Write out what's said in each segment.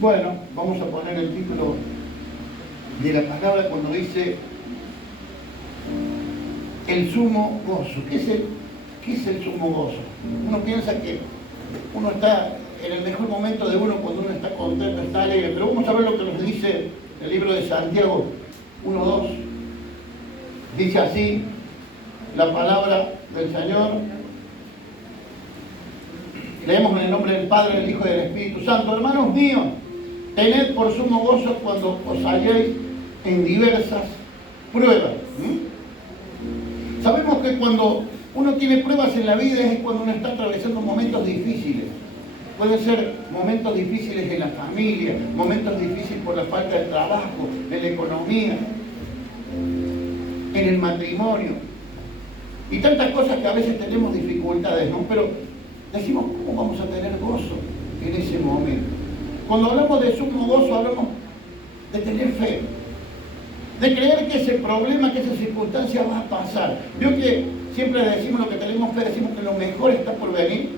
Bueno, vamos a poner el título de la palabra cuando dice el sumo gozo. ¿Qué es el sumo gozo? Uno piensa que uno está en el mejor momento de uno cuando uno está contento, está alegre, pero vamos a ver lo que nos dice el libro de Santiago 1:2. Dice así la palabra del Señor. Leemos en el nombre del Padre, del Hijo y del Espíritu Santo. Hermanos míos, tened por sumo gozo cuando os halléis en diversas pruebas. Sabemos que cuando uno tiene pruebas en la vida es cuando uno está atravesando momentos difíciles. Pueden ser momentos difíciles en la familia, momentos difíciles por la falta de trabajo, en la economía, en el matrimonio. Y tantas cosas que a veces tenemos dificultades, ¿no? Pero decimos, ¿cómo vamos a tener gozo en ese momento? Cuando hablamos de sumo gozo, hablamos de tener fe, de creer que ese problema, que esa circunstancia va a pasar. Veo que siempre decimos lo que tenemos fe, decimos que lo mejor está por venir.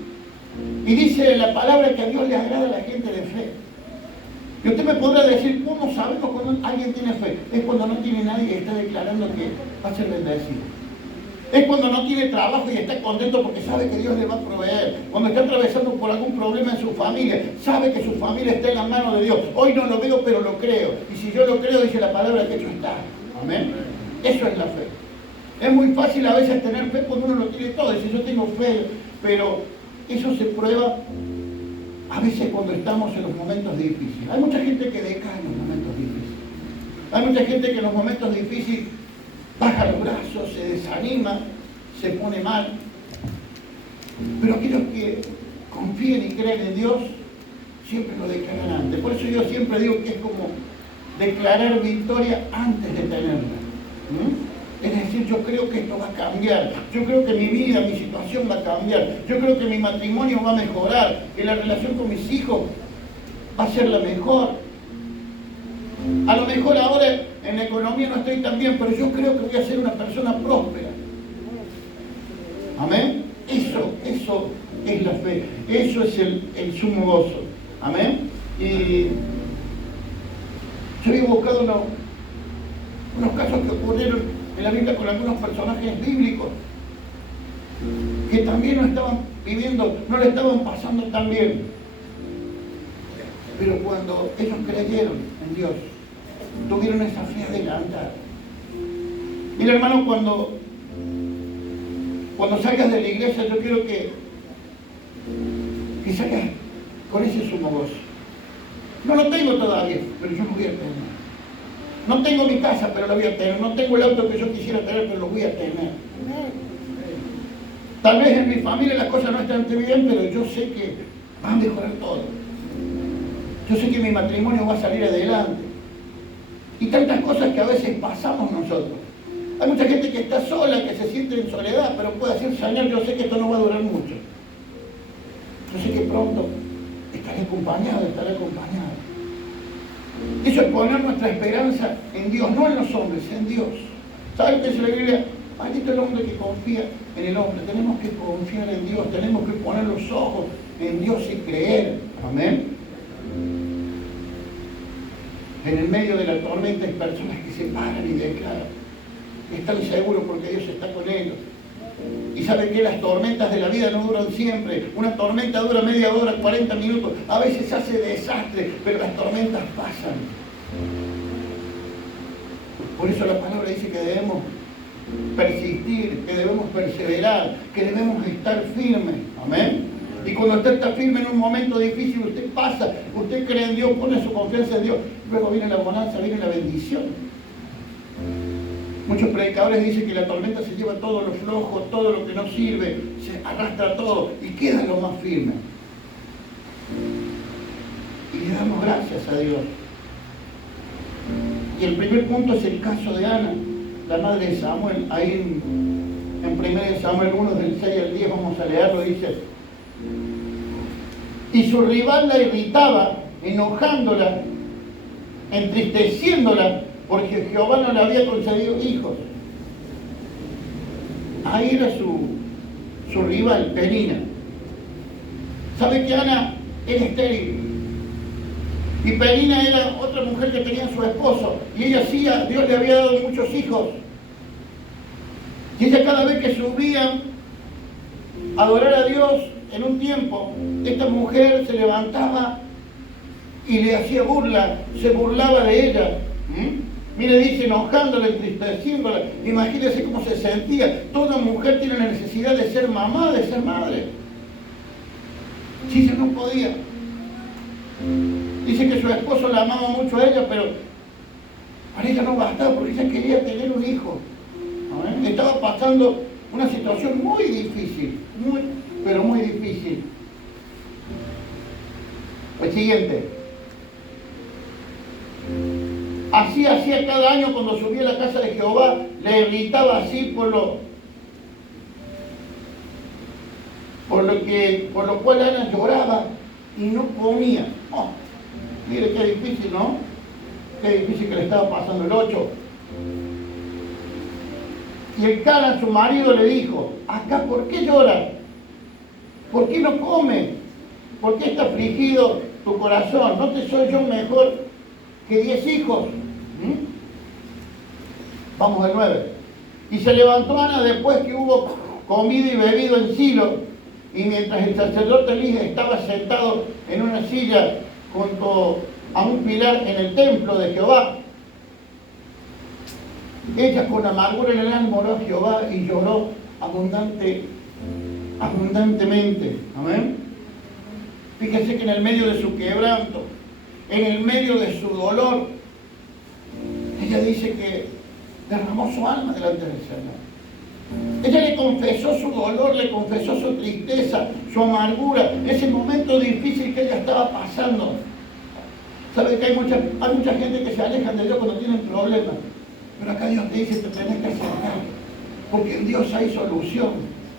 Y dice la palabra que a Dios le agrada a la gente de fe. Y usted me podrá decir, ¿cómo sabemos cuando alguien tiene fe? Es cuando no tiene nadie que está declarando que va a ser bendecido. Es cuando no tiene trabajo y está contento porque sabe que Dios le va a proveer. Cuando está atravesando por algún problema en su familia, sabe que su familia está en la mano de Dios. Hoy no lo veo, pero lo creo. Y si yo lo creo, dice la palabra que hecho está. Amén. Eso es la fe. Es muy fácil a veces tener fe cuando uno lo tiene todo. Dice, yo tengo fe, pero eso se prueba a veces cuando estamos en los momentos difíciles. Hay mucha gente que decae en los momentos difíciles. Hay mucha gente que en los momentos difíciles baja los brazos, se desanima, se pone mal. Pero aquellos que confían y creen en Dios, siempre lo declaran antes. Por eso yo siempre digo que es como declarar victoria antes de tenerla. Es decir, yo creo que esto va a cambiar, yo creo que mi vida, mi situación va a cambiar, yo creo que mi matrimonio va a mejorar, que la relación con mis hijos va a ser la mejor. A lo mejor ahora en la economía no estoy tan bien, pero yo creo que voy a ser una persona próspera. Amén. Eso es la fe, eso es el sumo gozo. Amén. Y yo he buscado unos casos que ocurrieron en la Biblia con algunos personajes bíblicos que también no estaban viviendo, no le estaban pasando tan bien. Pero cuando ellos creyeron en Dios, tuvieron esa fe adelantada. Mira, hermano, cuando salgas de la iglesia, yo quiero que salgas con ese sumo gozo. No lo tengo todavía, pero yo lo voy a tener. No tengo mi casa, pero la voy a tener. No tengo el auto que yo quisiera tener, pero lo voy a tener. Tal vez en mi familia las cosas no están bien, pero yo sé que va a mejorar todo. Yo sé que mi matrimonio va a salir adelante. Y tantas cosas que a veces pasamos nosotros. Hay mucha gente que está sola, que se siente en soledad, pero puede decir, Señor, yo sé que esto no va a durar mucho. Yo sé que pronto estaré acompañado. Eso es poner nuestra esperanza en Dios, no en los hombres, en Dios. ¿Saben lo que dice la Biblia? Maldito el hombre que confía en el hombre. Tenemos que confiar en Dios, tenemos que poner los ojos en Dios y creer. Amén. En el medio de la tormenta hay personas que se paran y declaran. Están seguros porque Dios está con ellos. Y saben que las tormentas de la vida no duran siempre. Una tormenta dura media hora, 40 minutos. A veces hace desastre, pero las tormentas pasan. Por eso la palabra dice que debemos persistir, que debemos perseverar, que debemos estar firmes. Amén. Y cuando usted está firme en un momento difícil, usted pasa, usted cree en Dios, pone su confianza en Dios. Luego viene la bonanza, viene la bendición. Muchos predicadores dicen que la tormenta se lleva todo lo flojo, todo lo que no sirve, se arrastra todo y queda lo más firme. Y le damos gracias a Dios. Y el primer punto es el caso de Ana, la madre de Samuel. Ahí en 1 Samuel 1, del 6 al 10, vamos a leerlo, dice: y su rival la irritaba, enojándola, entristeciéndola, porque Jehová no le había concedido hijos. Ahí era su rival, Penina. ¿Sabe que Ana era estéril? Y Penina era otra mujer que tenía a su esposo. Y ella sí, Dios le había dado muchos hijos. Y ella cada vez que subía a adorar a Dios en un tiempo, esta mujer se levantaba y le hacía burla, se burlaba de ella. Mire, dice, enojándola, entristeciéndola. Imagínense cómo se sentía. Toda mujer tiene la necesidad de ser mamá, de ser madre. Si ella no podía. Dice que su esposo la amaba mucho a ella, pero para ella no bastaba porque ella quería tener un hijo. Estaba pasando una situación muy difícil, pero muy difícil. El siguiente. Así hacía cada año cuando subía a la casa de Jehová, le irritaba así por lo cual Ana lloraba y no comía. Oh, mire qué difícil, ¿no? Qué difícil que le estaba pasando el 8. Y el Cana, su marido, le dijo, acá, ¿por qué lloras? ¿Por qué no comes? ¿Por qué está afligido tu corazón? ¿No te soy yo mejor que 10 hijos? Vamos al 9. Y se levantó Ana después que hubo comido y bebido en Silo, y mientras el sacerdote Elí estaba sentado en una silla junto a un pilar en el templo de Jehová, ella con amargura en el alma oró a Jehová y lloró abundantemente. Amén. Fíjense que en el medio de su quebranto, en el medio de su dolor, ella dice que derramó su alma delante del Señor. Ella le confesó su dolor, le confesó su tristeza, su amargura, ese momento difícil que ella estaba pasando. ¿Sabe que hay mucha gente que se alejan de Dios cuando tienen problemas? Pero acá Dios te dice, te tenés que acercar, porque en Dios hay solución.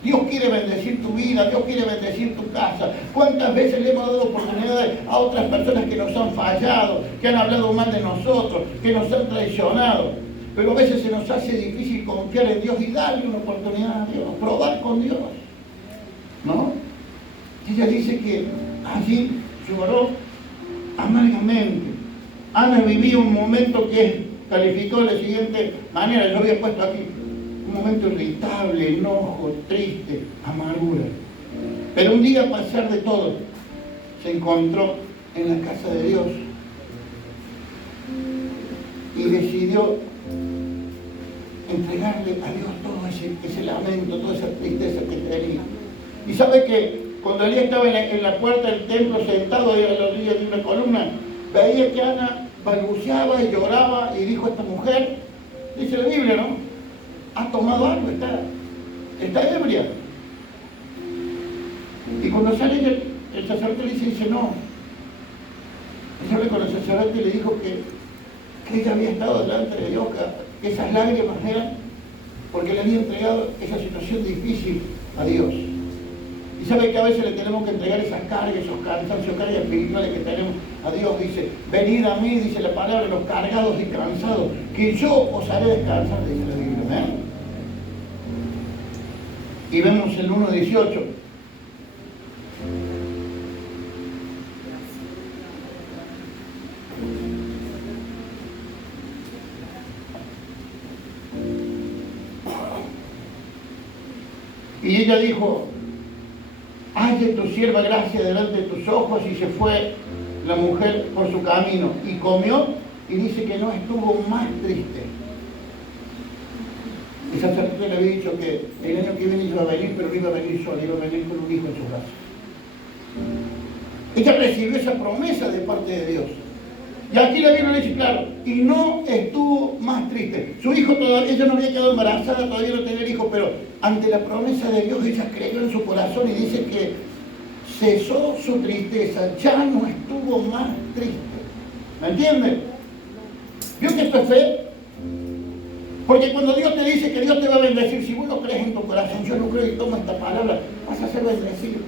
Dios quiere bendecir tu vida, Dios quiere bendecir tu casa. ¿Cuántas veces le hemos dado oportunidades a otras personas que nos han fallado, que han hablado mal de nosotros, que nos han traicionado? Pero a veces se nos hace difícil confiar en Dios y darle una oportunidad a Dios, probar con Dios, ¿no? Ella dice que allí lloró amargamente. Ana vivía un momento que calificó de la siguiente manera, yo había puesto aquí, un momento irritable, enojo, triste, amargura. Pero un día, a pesar de todo, se encontró en la casa de Dios y decidió entregarle a Dios todo ese lamento, toda esa tristeza que tenía. Y sabe que cuando Elías estaba en la puerta del templo sentado ahí a la orilla de una columna, veía que Ana balbuceaba y lloraba y dijo, esta mujer, dice la Biblia, ¿no? Ha tomado algo, está ebria. Y cuando sale ella, el sacerdote le dice, no. Ella habla con el sacerdote y le dijo que ella había estado delante de Dios, que esas lágrimas eran porque le había entregado esa situación difícil a Dios. Y sabe que a veces le tenemos que entregar esas cargas, esos cansancios, cargas espirituales que tenemos a Dios. Dice, venid a mí, dice la palabra, los cargados y cansados, que yo os haré descansar, dice la Biblia. Y vemos el 1:18. Y ella dijo, halle tu sierva gracia delante de tus ojos, y se fue la mujer por su camino y comió, y dice que no estuvo más triste. El sacerdote le había dicho que el año que viene iba a venir, pero no iba a venir sola, iba a venir con un hijo en su brazo. Ella recibió esa promesa de parte de Dios. Y aquí la Biblia le dice claro, y no estuvo más triste. Su hijo todavía, ella no había quedado embarazada, todavía no tenía hijo, pero ante la promesa de Dios ella creyó en su corazón y dice que cesó su tristeza, ya no estuvo más triste. ¿Me entienden? ¿Vio que esto es fe? Porque cuando Dios te dice que Dios te va a bendecir, si vos lo crees en tu corazón, yo no creo y tomo esta palabra, vas a ser bendecido.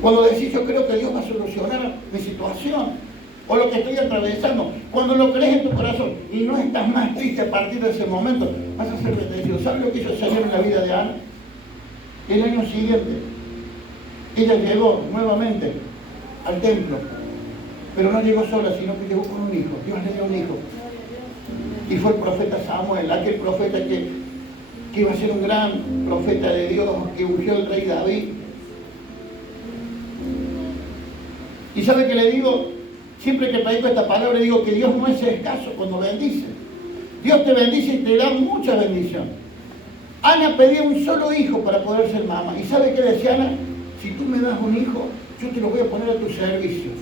Cuando decís, yo creo que Dios va a solucionar mi situación o lo que estoy atravesando, cuando lo crees en tu corazón y no estás más triste a partir de ese momento, vas a ser bendecido. ¿Sabes lo que hizo el Señor en la vida de Ana? El año siguiente, ella llegó nuevamente al templo Pero no llegó sola, sino que llegó con un hijo. Dios le dio un hijo. Y fue el profeta Samuel, aquel profeta que iba a ser un gran profeta de Dios, que ungió al rey David. Y sabe que le digo, siempre que predico esta palabra, digo que Dios no es escaso cuando bendice. Dios te bendice y te da mucha bendición. Ana pedía un solo hijo para poder ser mamá. ¿Y sabe qué decía Ana? Si tú me das un hijo, yo te lo voy a poner a tu servicio.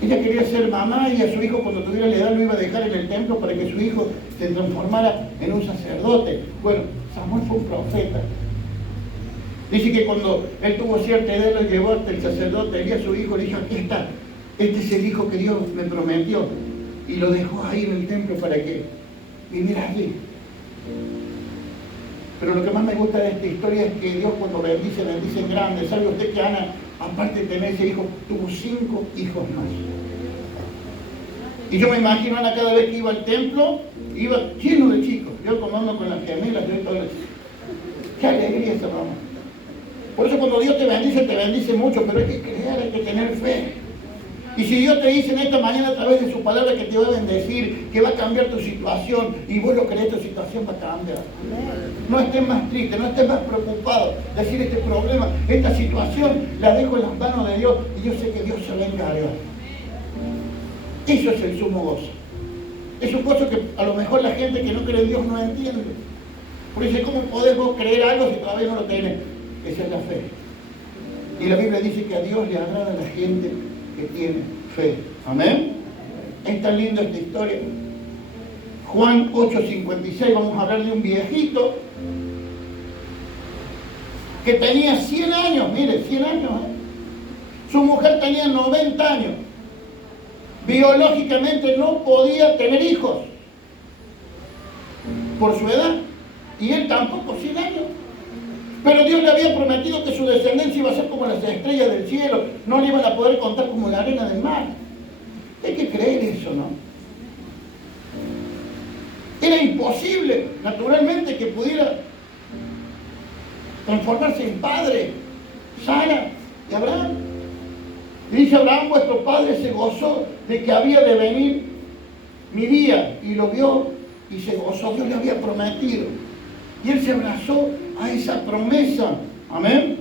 Ella quería ser mamá y a su hijo cuando tuviera la edad lo iba a dejar en el templo para que su hijo se transformara en un sacerdote. Bueno, Samuel fue un profeta. Dice que cuando él tuvo cierta edad lo llevó hasta el sacerdote y a su hijo le dijo, aquí está, este es el hijo que Dios me prometió. Y lo dejó ahí en el templo para que viniera allí. Pero lo que más me gusta de esta historia es que Dios cuando bendice, bendice en grande. ¿Sabe usted que Ana, aparte de tener ese hijo, tuvo 5 hijos más? Y yo me imagino a Ana cada vez que iba al templo, iba lleno de chicos. Yo como ando con las gemelas, yo todo eso. Qué alegría esa mamá. Por eso cuando Dios te bendice mucho, pero hay que creer, hay que tener fe. Y si Dios te dice en esta mañana a través de su palabra que te va a bendecir, que va a cambiar tu situación, y vos lo crees, tu situación va a cambiar. No estés más triste, no estés más preocupado. Decir este problema, esta situación, la dejo en las manos de Dios y yo sé que Dios se va a encargar. Eso es el sumo gozo. Es un gozo que a lo mejor la gente que no cree en Dios no entiende. Porque dice, ¿cómo podés vos creer algo si todavía no lo tenés? Esa es la fe. Y la Biblia dice que a Dios le agrada a la gente que tiene fe. Amén. Es tan linda esta historia. Juan 8:56, vamos a hablar de un viejito que tenía 100 años, mire, 100 años. Su mujer tenía 90 años. Biológicamente no podía tener hijos por su edad. Y él tampoco, 100 años. Pero Dios le había prometido que su descendencia iba a ser como las estrellas del cielo, no le iban a poder contar como la arena del mar. Hay que creer eso, ¿no? Era imposible, naturalmente, que pudiera transformarse en padre Sara y Abraham. Y dice Abraham, vuestro padre se gozó de que había de venir mi día, y lo vio y se gozó. Dios le había prometido. Y él se abrazó a esa promesa. Amén.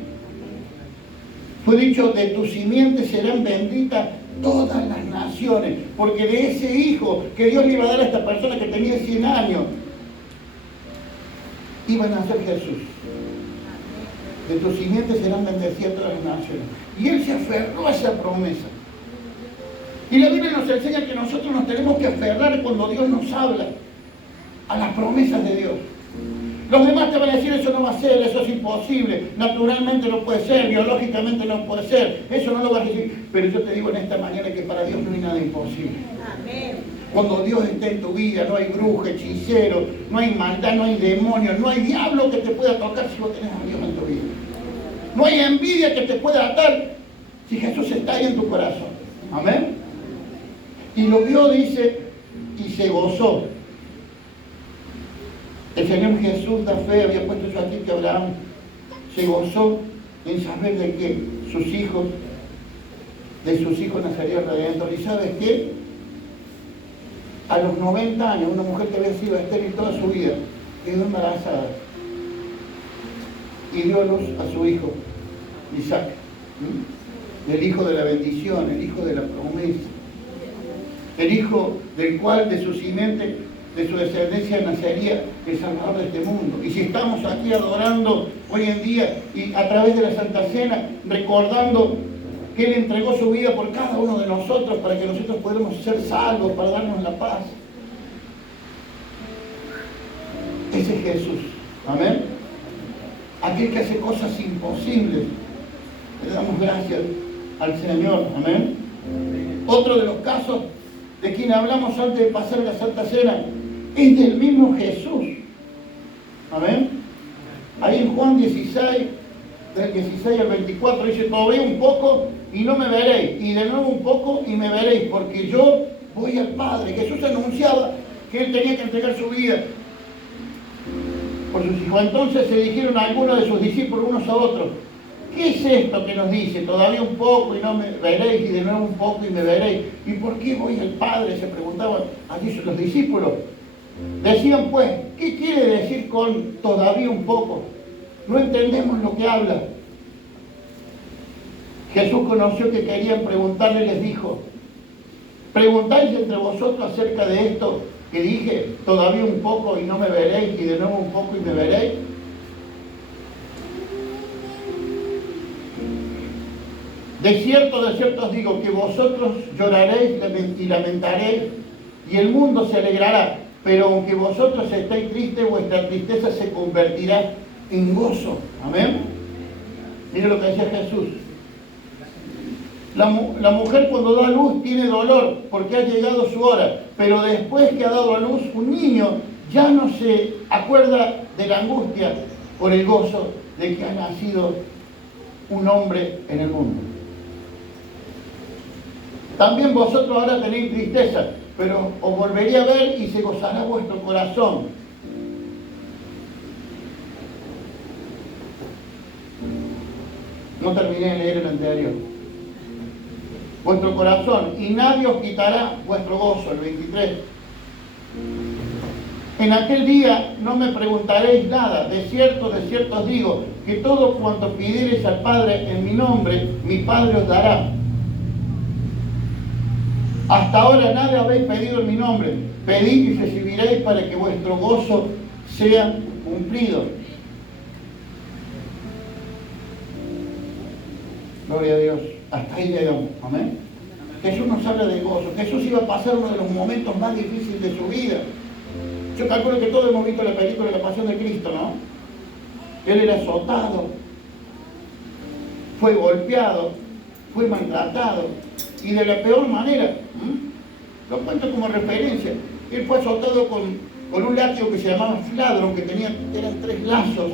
Fue dicho, de tu simiente serán benditas todas las naciones. Porque de ese hijo que Dios le iba a dar a esta persona que tenía 100 años, iba a nacer Jesús. De tu simiente serán bendecidas todas las naciones. Y él se aferró a esa promesa. Y la Biblia nos enseña que nosotros nos tenemos que aferrar cuando Dios nos habla a las promesas de Dios. Los demás te van a decir, eso no va a ser, eso es imposible, naturalmente no puede ser, biológicamente no puede ser, eso no lo vas a decir. Pero yo te digo en esta mañana que para Dios no hay nada imposible. Amén. Cuando Dios esté en tu vida, no hay bruja, hechicero, no hay maldad, no hay demonio, no hay diablo que te pueda tocar si vos tenés a Dios en tu vida. No hay envidia que te pueda atar si Jesús está ahí en tu corazón. Amén. Y lo vio, dice, y se gozó. El Señor Jesús da fe, había puesto yo aquí que Abraham se gozó en saber de que de sus hijos nacería el Redentor. ¿Y sabes qué? A los 90 años, una mujer que había sido estéril toda su vida, quedó embarazada y dio a luz a su hijo, Isaac, el hijo de la bendición, el hijo de la promesa, el hijo del cual de su simiente, de su descendencia nacería el Salvador de este mundo. Y si estamos aquí adorando hoy en día y a través de la Santa Cena, recordando que Él entregó su vida por cada uno de nosotros para que nosotros podamos ser salvos, para darnos la paz. Ese es Jesús. Amén. Aquel que hace cosas imposibles. Le damos gracias al Señor. Amén. Otro de los casos de quien hablamos antes de pasar la Santa Cena es del mismo Jesús. Amén. Ahí en Juan 16, del 16 al 24, dice, todavía un poco y no me veréis, y de nuevo un poco y me veréis, porque yo voy al Padre. Jesús anunciaba que Él tenía que entregar su vida por sus hijos. Entonces se dijeron a algunos de sus discípulos unos a otros, ¿qué es esto que nos dice? Todavía un poco y no me veréis, y de nuevo un poco y me veréis. ¿Y por qué voy al Padre? Se preguntaban allí los discípulos. Decían pues, ¿qué quiere decir con todavía un poco? No entendemos lo que habla. Jesús conoció que querían preguntarle y les dijo, ¿preguntáis entre vosotros acerca de esto que dije, todavía un poco y no me veréis, y de nuevo un poco y me veréis? De cierto os digo que vosotros lloraréis y lamentaréis, y el mundo se alegrará, pero aunque vosotros estéis tristes, vuestra tristeza se convertirá en gozo. Amén. Mire lo que decía Jesús. La mujer cuando da a luz tiene dolor porque ha llegado su hora, pero después que ha dado a luz un niño, ya no se acuerda de la angustia por el gozo de que ha nacido un hombre en el mundo. También vosotros ahora tenéis tristeza, pero os volveré a ver y se gozará vuestro corazón. No terminé de leer el anterior. Vuestro corazón, y nadie os quitará vuestro gozo, el 23. En aquel día no me preguntaréis nada, de cierto os digo, que todo cuanto pidiereis al Padre en mi nombre, mi Padre os dará. Hasta ahora nada habéis pedido en mi nombre, pedid y recibiréis para que vuestro gozo sea cumplido. Gloria a Dios. Hasta ahí llegamos. Amén. Jesús nos habla de gozo. Jesús iba a pasar uno de los momentos más difíciles de su vida. Yo calculo que todos hemos visto la película de la Pasión de Cristo, ¿no? Él era azotado, fue golpeado, fue maltratado, y de la peor manera. Lo cuento como referencia. Él fue azotado con un látigo que se llamaba fladro, que eran 3 lazos,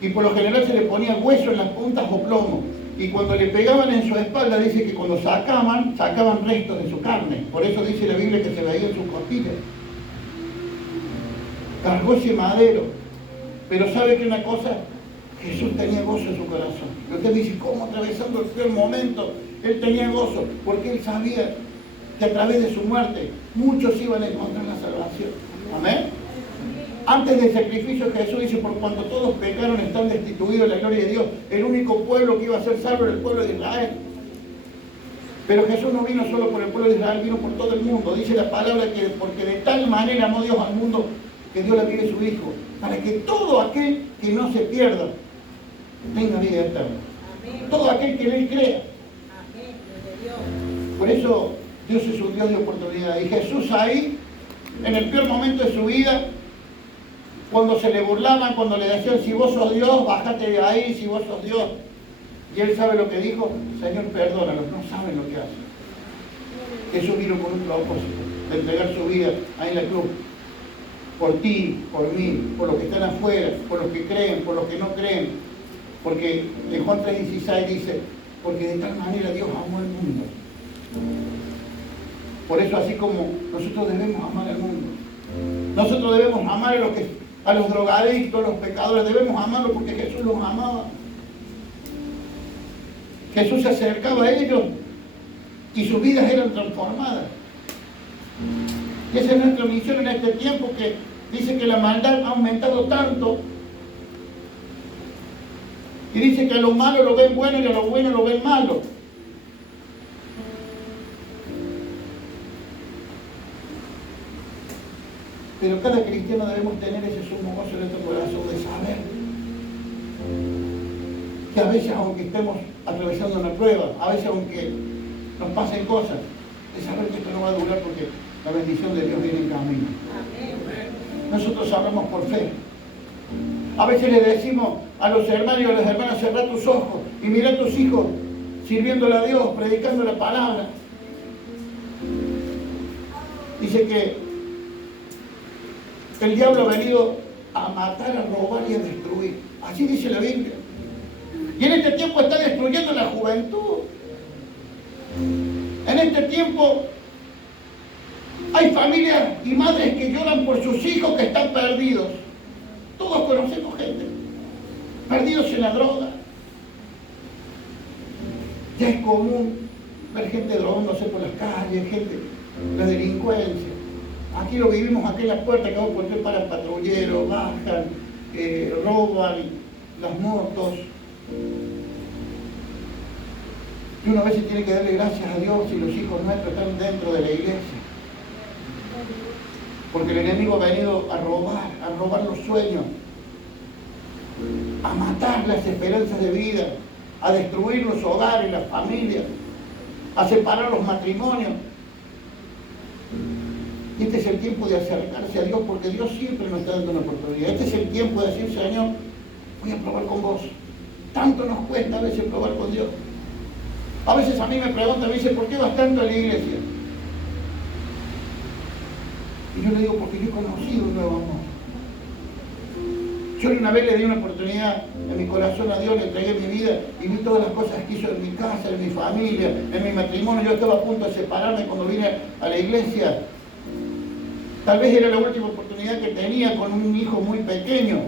y por lo general se le ponía hueso en las puntas o plomo. Y cuando le pegaban en su espalda, dice que cuando sacaban restos de su carne. Por eso dice la Biblia que se veía en sus costillas. Cargó ese madero. Pero ¿sabe que una cosa? Jesús tenía gozo en su corazón. Y usted dice, ¿cómo atravesando el peor momento? Él tenía gozo, porque él sabía que a través de su muerte muchos iban a encontrar la salvación. Amén. Antes del sacrificio, Jesús dice, por cuanto todos pecaron, están destituidos de la gloria de Dios. El único pueblo que iba a ser salvo era el pueblo de Israel. Pero Jesús no vino solo por el pueblo de Israel, vino por todo el mundo. Dice la palabra que porque de tal manera amó Dios al mundo que dio la vida de su Hijo, para que todo aquel que no se pierda tenga vida eterna. Amén. Todo aquel que en Él crea. Amén. Por eso Dios es un Dios de oportunidad. Y Jesús ahí, en el peor momento de su vida, cuando se le burlaban, cuando le decían, si vos sos Dios, bájate de ahí, si vos sos Dios. Y él sabe lo que dijo, Señor, perdónalos, no saben lo que hacen. Jesús vino con un propósito, de entregar su vida ahí en la cruz. Por ti, por mí, por los que están afuera, por los que creen, por los que no creen. Porque en Juan 3:16 dice, porque de tal manera Dios amó al mundo. Por eso, así como nosotros debemos amar al mundo, nosotros debemos amar a los drogadictos, a los pecadores, debemos amarlos porque Jesús los amaba. Jesús se acercaba a ellos y sus vidas eran transformadas. Y esa es nuestra misión en este tiempo, que dice que la maldad ha aumentado tanto. Y dice que a lo malo lo ven bueno y a lo bueno lo ven malo. Pero cada cristiano debemos tener ese sumo gozo en nuestro corazón de saber que a veces, aunque estemos atravesando una prueba, a veces aunque nos pasen cosas, de saber que esto no va a durar porque la bendición de Dios viene en camino. Nosotros hablamos por fe. A veces le decimos a los hermanos y a las hermanas, cerrá tus ojos y mira a tus hijos sirviéndole a Dios, predicando la palabra. Dice que el diablo ha venido a matar, a robar y a destruir. Así dice la Biblia. Y en este tiempo está destruyendo la juventud. En este tiempo hay familias y madres que lloran por sus hijos que están perdidos. Todos conocemos gente. Perdidos en la droga. Ya es común ver gente drogándose por las calles, gente, la delincuencia. Aquí lo vivimos, aquí en la puerta, que por qué para patrulleros, bajan, roban las motos. Y uno a veces tiene que darle gracias a Dios si los hijos nuestros están dentro de la iglesia. Porque el enemigo ha venido a robar los sueños, a matar las esperanzas de vida, a destruir los hogares, las familias, a separar los matrimonios. Y este es el tiempo de acercarse a Dios, porque Dios siempre nos está dando una oportunidad. Este es el tiempo de decir, Señor, voy a probar con vos. Tanto nos cuesta a veces probar con Dios. A veces a mí me preguntan, me dicen, ¿por qué vas tanto a la iglesia? Y yo le digo, porque yo he conocido un nuevo amor. Yo una vez le di una oportunidad en mi corazón a Dios, le entregué mi vida y vi todas las cosas que hizo en mi casa, en mi familia, en mi matrimonio. Yo estaba a punto de separarme cuando vine a la iglesia. Tal vez era la última oportunidad que tenía con un hijo muy pequeño.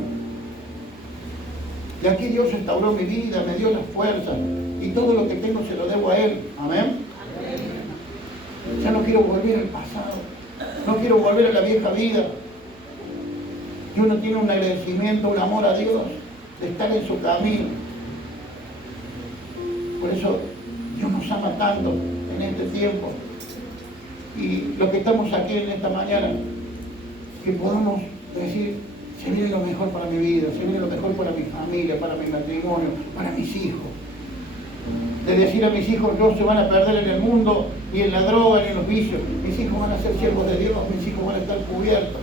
Y aquí Dios restauró mi vida, me dio las fuerzas y todo lo que tengo se lo debo a Él. Amén. Ya no quiero volver al pasado, no quiero volver a la vieja vida. Y uno tiene un agradecimiento, un amor a Dios de estar en su camino. Por eso Dios nos ama tanto en este tiempo. Y lo que estamos aquí en esta mañana, que podamos decir, se viene lo mejor para mi vida, se viene lo mejor para mi familia, para mi matrimonio, para mis hijos. De decir a mis hijos, no se van a perder en el mundo, ni en la droga, ni en los vicios. Mis hijos van a ser siervos de Dios, mis hijos van a estar cubiertos.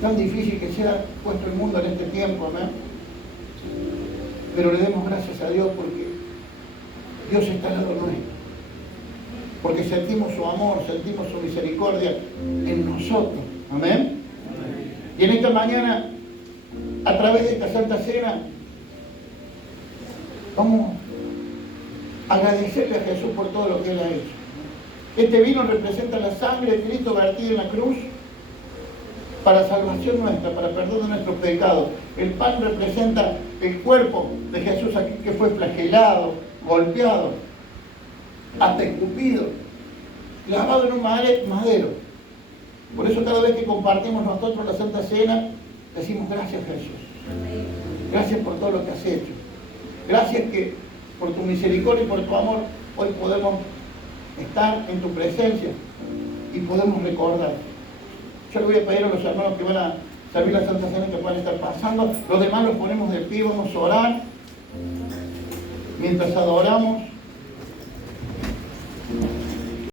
Tan difícil que sea puesto el mundo en este tiempo, amén. Pero le demos gracias a Dios porque Dios está al lado nuestro. Porque sentimos su amor, sentimos su misericordia en nosotros, amén. Y en esta mañana, a través de esta Santa Cena, vamos a agradecerle a Jesús por todo lo que Él ha hecho. Este vino representa la sangre de Cristo vertida en la cruz para salvación nuestra, para perdón de nuestros pecados. El pan representa el cuerpo de Jesús aquí, que fue flagelado, golpeado, hasta escupido, clavado en un madero. Por eso cada vez que compartimos nosotros la Santa Cena, decimos gracias Jesús. Gracias por todo lo que has hecho. Gracias que por tu misericordia y por tu amor hoy podemos estar en tu presencia y podemos recordar. Yo le voy a pedir a los hermanos que van a servir la Santa Cena que puedan estar pasando. Los demás los ponemos de pie, vamos a orar mientras adoramos.